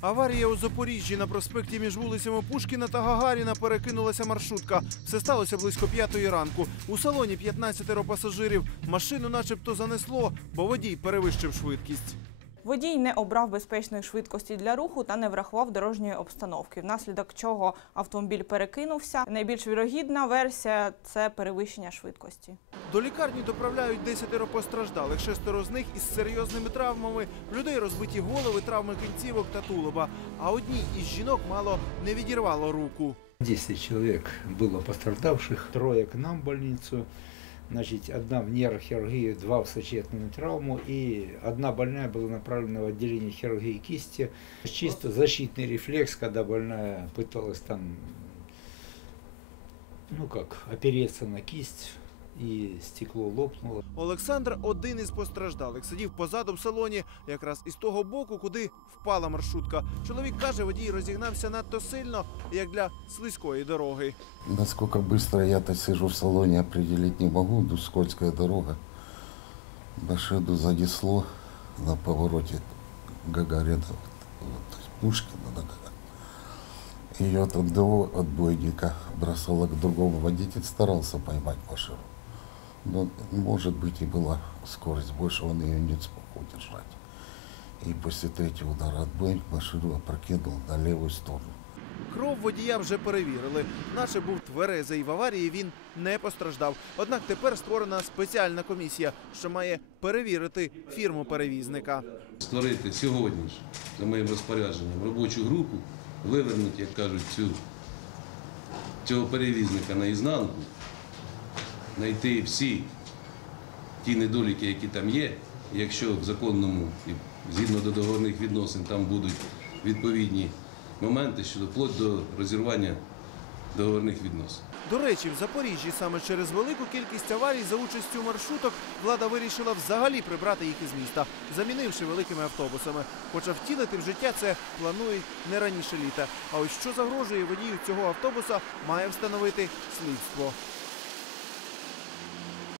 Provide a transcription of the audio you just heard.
Аварія у Запоріжжі на проспекті між вулицями Пушкіна та Гагаріна перекинулася маршрутка. Все сталося близько п'ятої ранку. У салоні 15 пасажирів. Машину начебто занесло, бо водій перевищив швидкість. Водій не обрав безпечної швидкості для руху та не врахував дорожньої обстановки, внаслідок чого автомобіль перекинувся. Найбільш вірогідна версія це перевищення швидкості. До лікарні доправляють 10 постраждалих, шестеро з них із серйозними травмами. Людей розбиті голови, травми кінцівок та тулуба. А одній із жінок мало не відірвало руку. 10 человек было пострадавших, трое к нам в больницу. Значит, одна в нейрохирургию, два в сочетную травму и одна больная была направлена в отделение хирургии кисти. Чисто защитный рефлекс, когда больная пыталась там, ну как, опереться на кисть и стекло лопнуло. Олександр один із постраждалих. Сидів позаду в салоні, якраз із того боку, куди впала маршрутка. Чоловік каже, водій розігнався надто сильно, як для слизької дороги. Насколько быстро я-то сижу в салоне, определить не могу. Тут скользкая дорога. Машину занесло на повороте Гагарина, то Пушкина. Ее от одного отбойника бросало к другому. Водитель старался поймать машину. Но, может быть, и была скорость больше, он ее не смог удержать. И после третьего удара отбойник машину опрокинул на левую сторону. Кров водія вже перевірили. Наче був тверезий в аварії, він не постраждав. Однак тепер створена спеціальна комісія, що має перевірити фірму перевізника. створити сьогодні ж за моїм розпорядженням робочу групу, вивернути, як кажуть, цю, цього перевізника наізнанку, знайти всі ті недоліки, які там є. Якщо в законному і згідно до договорних відносин там будуть відповідні моменти щодо вплоть до розірвання договорних відносин. До речі, в Запоріжжі саме через велику кількість аварій за участю маршруток влада вирішила взагалі прибрати їх із міста, замінивши великими автобусами. Хоча втілити в життя це планують не раніше літа. А ось що загрожує водію цього автобуса, має встановити слідство.